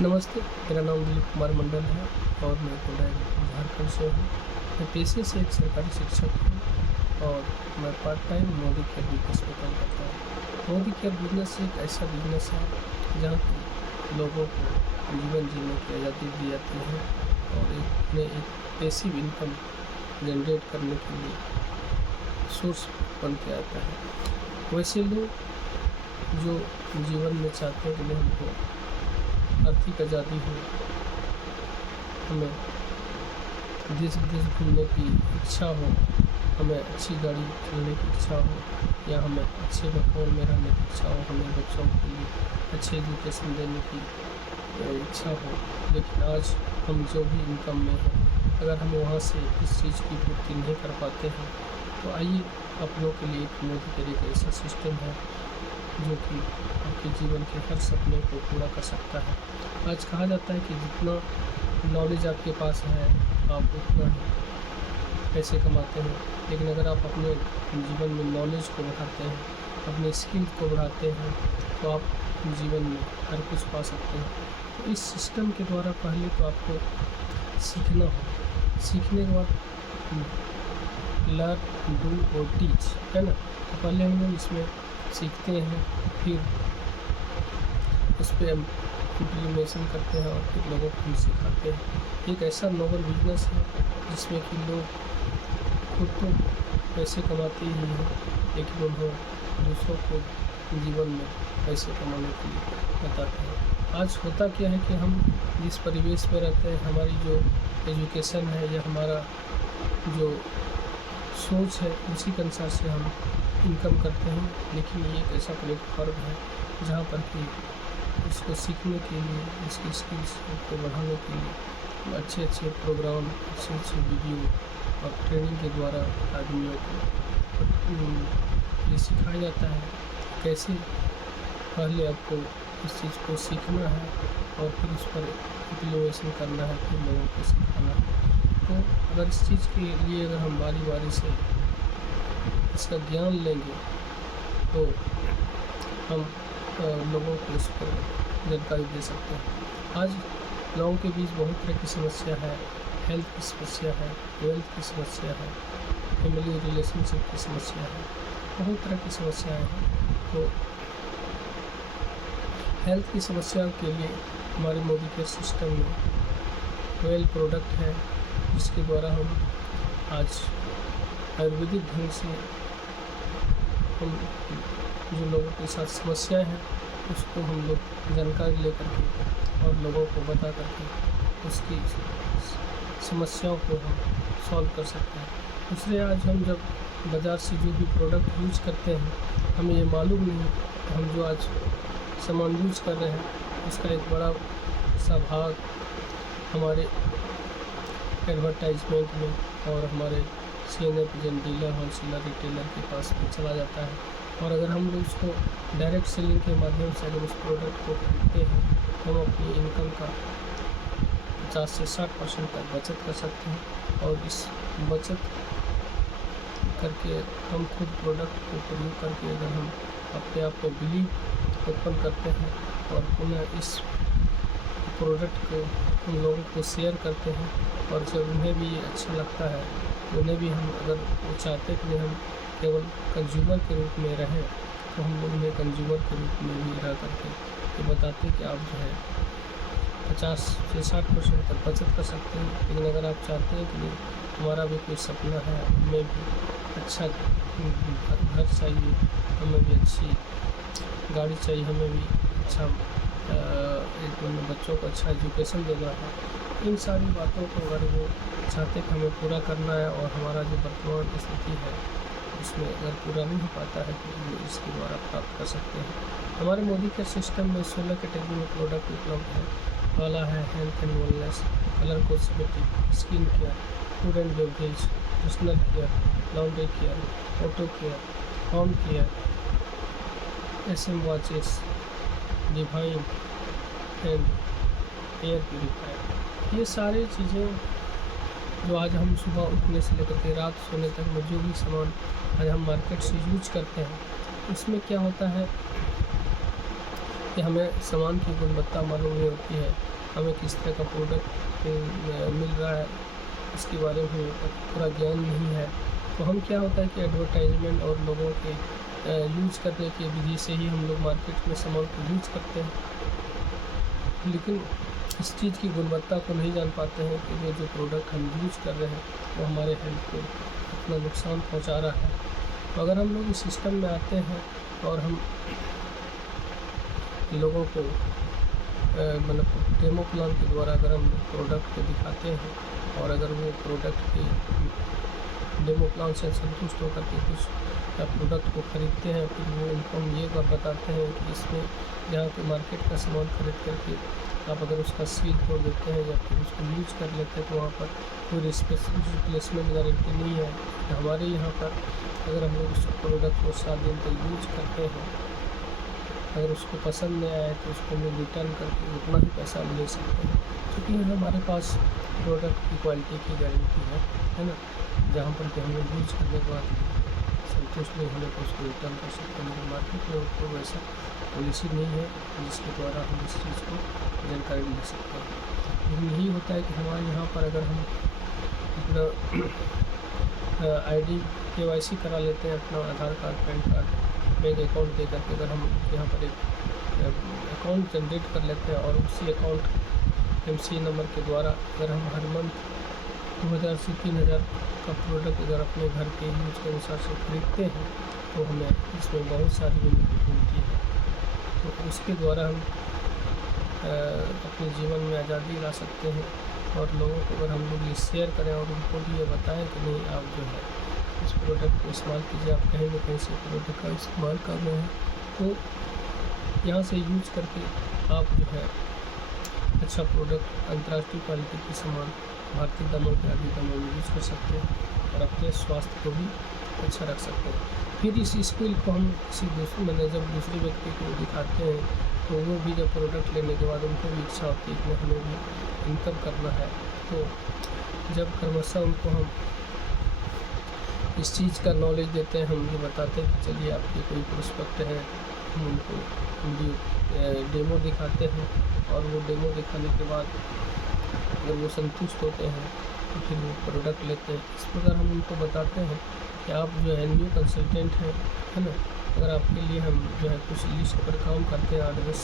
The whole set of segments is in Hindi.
नमस्ते, मेरा नाम दिलीप कुमार मंडल है और मैं कोंडागांव झारखंड से हूँ। मैं पेशे से एक सरकारी शिक्षक हूँ और मैं part time Modi care business में काम करता हूँ। मोदी केयर बिजनेस एक ऐसा बिजनेस है जहाँ पे लोगों को जीवन जीने की आज़ादी दी जाती है और एक पैसिव इनकम जनरेट करने के लिए सोर्स बन के आता है। वैसे लोग जो जीवन में चाहते हैं कि हमको आर्थिक आज़ादी हो, हमें देश विदेश घूमने की इच्छा हो, हमें अच्छी गाड़ी चलाने की इच्छा हो या हमें अच्छे मकान में रहने की इच्छा हो, हमें बच्चों के लिए अच्छे एजुकेशन देने की इच्छा हो, लेकिन आज हम जो भी इनकम में हैं अगर हम वहाँ से इस चीज़ की पूर्ति नहीं कर पाते हैं तो आइए आप लोगों के लिए एक मोदी केयर एक ऐसा सिस्टम है जो कि आपके जीवन के हर सपने को पूरा कर सकता है। आज कहा जाता है कि जितना नॉलेज आपके पास है आप उतना ही पैसे कमाते हैं, लेकिन अगर आप अपने जीवन में नॉलेज को बढ़ाते हैं, अपने स्किल को बढ़ाते हैं तो आप जीवन में हर कुछ पा सकते हैं। तो इस सिस्टम के द्वारा पहले तो आपको सीखना हो, सीखने के बाद लर्न डू और टीच, है ना। तो पहले हम लोग इसमें सीखते हैं, फिर उस पर हम इम्प्लीमेशन करते हैं और फिर लोगों को हम सिखाते हैं। एक ऐसा नोबल बिजनेस है जिसमें कि लोग खुद तो पैसे कमाते ही हैं लेकिन उन्हें दूसरों को जीवन में पैसे कमाने के लिए बताते हैं। आज होता क्या है कि हम जिस परिवेश में रहते हैं, हमारी जो एजुकेशन है या हमारा जो सोच है उसी के अनुसार से हम इनकम करते हैं, लेकिन ये एक ऐसा प्लेटफॉर्म है जहाँ पर कि इसको सीखने के लिए, इसकी स्किल्स को बढ़ाने के लिए अच्छे प्रोग्राम, अच्छे वीडियो और ट्रेनिंग के द्वारा आदमियों को ये सिखाया जाता है कैसे पहले आपको इस चीज़ को सीखना है और फिर उस पर इम्प्लीमेशन करना है, फिर लोगों को सिखाना है। तो अगर इस चीज़ के लिए अगर हम बारी बारी से इसका ज्ञान लेंगे तो हम लोगों को इस पर जानकारी दे सकते हैं। आज लोगों के बीच बहुत तरह की समस्या है, हेल्थ की समस्या है, वेल्थ की समस्या है, फैमिली रिलेशनशिप की समस्या है, बहुत तरह की समस्याएं हैं। तो हेल्थ की समस्याओं के लिए हमारे मोदी केयर सिस्टम में वेल प्रोडक्ट है जिसके द्वारा हम आज आयुर्वेदिक ढंग से हम जो लोगों के साथ समस्याएं हैं उसको हम लोग जानकारी लेकर के और लोगों को बता करके उसकी समस्याओं को हम सॉल्व कर सकते हैं। दूसरे, आज हम जब बाज़ार से जो भी प्रोडक्ट यूज करते हैं हमें ये मालूम नहीं कि हम जो आज सामान यूज कर रहे हैं उसका एक बड़ा सा भाग हमारे एडवर्टाइजमेंट में और हमारे CNF agent, dealer, wholesaler, retailer के पास में चला जाता है। और अगर हम लोग उसको डायरेक्ट सेलिंग के माध्यम से अगर उस प्रोडक्ट को खरीदते हैं तो हम अपनी इनकम का 50 से 60% तक बचत कर सकते हैं और इस बचत करके हम खुद प्रोडक्ट को प्रयोग करके अगर हम अपने आप में बिलीव उत्पन्न करते हैं और पुनः इस प्रोडक्ट को उन लोगों को शेयर करते हैं और जब उन्हें भी ये अच्छा लगता है उन्हें भी हम अगर वो चाहते कि हम केवल कंज्यूमर के रूप में रहें तो हम लोग उन्हें कंज्यूमर के रूप में भी रह करके ये बताते हैं कि आप जो है 50 से 60% तक बचत कर सकते हैं। लेकिन अगर आप चाहते हैं कि हमारा भी कोई सपना है, हमें भी अच्छा घर चाहिए, हमें भी अच्छी गाड़ी चाहिए, हमें भी अच्छा बच्चों को अच्छा एजुकेशन देना है, इन सारी बातों को अगर वो चाहते कि हमें पूरा करना है और हमारा जो वर्तमान स्थिति है उसमें अगर पूरा नहीं हो पाता है तो वो इसके द्वारा प्राप्त कर सकते हैं। हमारे मोदी केयर सिस्टम में 16 कैटेगरी में प्रोडक्ट उपलब्ध है। पहला है health and wellness, colour cosmetic, skin care, food and beverage, personal care, laundry care, auto care, home care, SM watches, divine and air purifier. ये सारी चीज़ें जो आज हम सुबह उठने से लेकर के रात सोने तक में जो भी सामान आज हम मार्केट से यूज करते हैं उसमें क्या होता है कि हमें सामान की गुणवत्ता मालूम नहीं होती है, हमें किस तरह का प्रोडक्ट मिल रहा है इसके बारे में हमें पूरा ज्ञान नहीं है। तो हम क्या होता है कि एडवर्टाइजमेंट और लोगों के यूज़ करने की विधि से ही हम लोग मार्केट में सामान को यूज़ करते हैं, लेकिन इस चीज़ की गुणवत्ता को नहीं जान पाते हैं कि वो जो प्रोडक्ट हम यूज़ कर रहे हैं वो हमारे हेल्थ को कितना नुकसान पहुंचा रहा है। तो अगर हम लोग इस सिस्टम में आते हैं और हम लोगों को मतलब डेमो प्लान के द्वारा अगर हम प्रोडक्ट को दिखाते हैं और अगर वो प्रोडक्ट की डेमो प्लान से संतुष्ट होकर के कुछ प्रोडक्ट को ख़रीदते हैं, फिर वो उनको हम ये बताते हैं कि इसमें जहाँ पे मार्केट का सामान खरीद करके आप अगर उसका सील तोड़ देते हैं या फिर उसको यूज कर लेते हैं तो वहाँ पर कोई रिप्लेसमेंट गारंटी नहीं है। हमारे यहाँ पर अगर हम लोग उस प्रोडक्ट को 7 दिन तक यूज करते हैं, अगर उसको पसंद नहीं आया तो उसको हम लोग रिटर्न करके उतना ही पैसा ले सकते हैं, क्योंकि हमारे पास प्रोडक्ट की क्वालिटी की गारंटी है ना। जहाँ पर कि हम लोग यूज करने के बाद संतुष्ट नहीं होने पर उसको रिटर्न कर सकते हैं, लेकिन मार्केट में उनको वैसा पॉलिसी नहीं है जिसके द्वारा हम इस चीज़ को जानकारी ले सकते हैं। लेकिन यही होता है कि हमारे यहाँ पर अगर हम अपना ID KYC करा लेते हैं, अपना Aadhaar card, PAN card, bank account दे करके अगर हम यहाँ पर एक अकाउंट जनरेट कर लेते हैं और उसी अकाउंट MCA नंबर के द्वारा अगर हम हर मंथ 2000 से 3000 का प्रोडक्ट अगर अपने घर के यूज के अनुसार से खरीदते हैं तो हमें इसमें बहुत सारी बेनिफिट मिलती है। तो उसके द्वारा हम अपने जीवन में आज़ादी ला सकते हैं और लोगों को अगर हम लोग ये शेयर करें और उनको भी ये बताएं कि नहीं आप जो है इस प्रोडक्ट को इस्तेमाल कीजिए, आप कहीं ना कहीं से प्रोडक्ट का इस्तेमाल कर रहे हैं तो यहाँ से यूज करके आप जो है अच्छा प्रोडक्ट अंतर्राष्ट्रीय क्वालिटी की सामान भारतीय दामों के आदि दामों में यूज़ कर सकते हैं और अपने स्वास्थ्य को भी अच्छा रख सकते हैं। फिर इस स्किल को हम किसी दूसरे मैंने जब दूसरे व्यक्ति को दिखाते हैं तो वो भी जब प्रोडक्ट लेने के बाद उनको भी इच्छा होती है कि हमें भी इनकम करना है। तो जब क्रमशः उनको हम इस चीज़ का नॉलेज देते हैं, हम ये बताते हैं कि चलिए आपके कोई प्रोस्पेक्ट है, हम उनको वीडियो डेमो दिखाते हैं और वो डेमो दिखाने के बाद अगर वो संतुष्ट होते हैं तो फिर वो प्रोडक्ट लेते हैं। इस प्रकार हम उनको बताते हैं कि आप जो है न्यू कंसल्टेंट है ना, अगर आपके लिए हम जो है कुछ लिस्ट पर काम करते हैं 8-10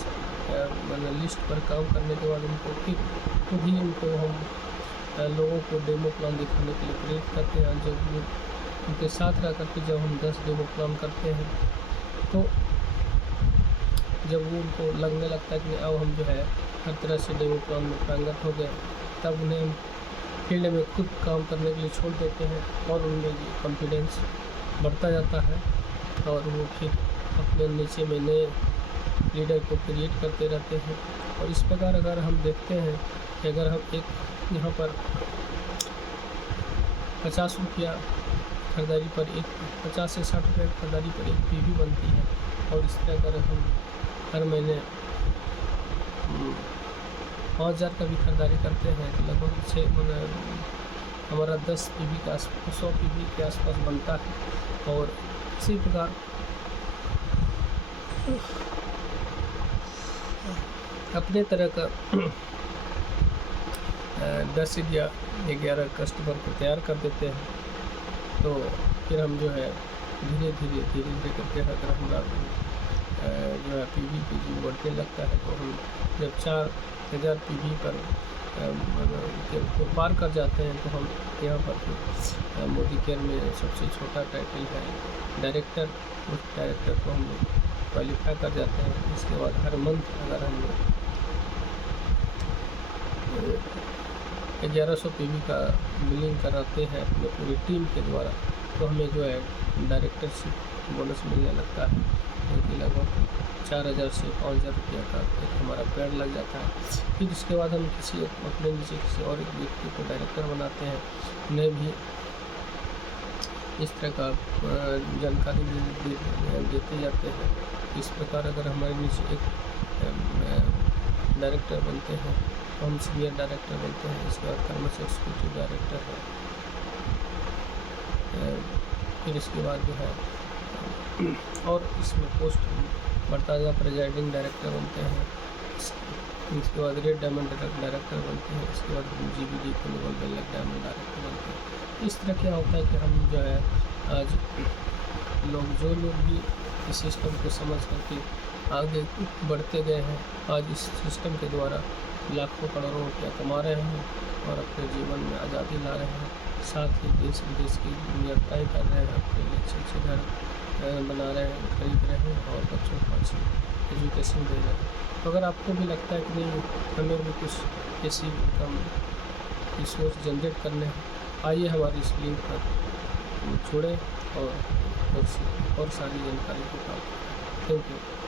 मतलब लिस्ट पर काम करने के बाद उनको फिर खुद ही उनको हम लोगों को डेमो प्लान दिखाने के लिए प्रेरित करते हैं। जब वो उनके साथ रह करके जब हम 10 डेमो प्लान करते हैं तो जब वो उनको लगने लगता है कि अब हम जो है हर तरह से डेमो प्लान में पारंगत हो गए, तब उन्हें हम फील्ड में खुद काम करने के लिए छोड़ देते हैं और उनमें कॉन्फिडेंस बढ़ता जाता है और वो फिर अपने नीचे में नए लीडर को क्रिएट करते रहते हैं। और इस प्रकार अगर हम देखते हैं कि अगर हम एक यहाँ पर 50 रुपया खरीदारी पर 50 से 60 रुपये खरीदारी पर एक PV बनती है और इस तरह अगर हम हर महीने 5000 का भी खरीदारी करते हैं तो लगभग हमारा 10 PV के आसपास 100 PV के आसपास बनता है। और इसी प्रकार अपने तरह का 10 या 11 कस्टमर को तैयार कर देते हैं तो फिर हम जो है धीरे धीरे करके अगर हमारा जो है PV बढ़ने लगता है तो हम जब 4000 PV पर को पार कर जाते हैं तो हम यहाँ पर मोदी केयर में सबसे छोटा टाइटल है डायरेक्टर, उस डायरेक्टर को हम लोग क्वालिफाई कर जाते हैं। इसके बाद हर मंथ अगर हम लोग 1100 PV का बिलिंग कराते हैं अपने पूरी टीम के द्वारा तो हमें जो है डायरेक्टरशिप बोनस मिलने लगता है, जो कि लगभग 4000 से 5000 रुपया का एक हमारा पेड़ लग जाता है। फिर इसके बाद हम किसी अपने नीचे किसी और एक व्यक्ति को डायरेक्टर बनाते हैं, उन्हें भी इस तरह का जानकारी देते जाते हैं। इस प्रकार अगर हमारे नीचे एक डायरेक्टर बनते हैं तो हम सीनियर डायरेक्टर बनते हैं। इसके बाद क्रमशः एग्जीक्यूटिव डायरेक्टर है, फिर इसके बाद जो है और इसमें पोस्ट बरताजा प्रेजाइडिंग डायरेक्टर बनते हैं, इसके बाद रेड डायमंड डायरेक्टर बनते हैं, इसके बाद GBD को गोल्ड ब्लैक डायमंड डायरेक्टर बनते हैं। इस तरह क्या होता है कि हम जो है आज जो लोग भी इस सिस्टम को समझ करके आगे बढ़ते गए हैं, आज इस सिस्टम के द्वारा लाखों करोड़ों रुपया कमा रहे हैं और अपने जीवन में आज़ादी ला रहे हैं। साथ ही देश विदेश की यात्राएँ कर रहे हैं, अपने लिए अच्छे घर बना रहे हैं, खरीद रहे हैं और बच्चों को अच्छी एजुकेशन दे रहे हैं। तो अगर आपको भी लगता है कि नहीं हमें भी कुछ ऐसी इनकम की सोर्स जनरेट करने हैं, आइए हमारी इस लिंक पर जुड़ें और सारी जानकारी को प्राप्त करें। Thank you.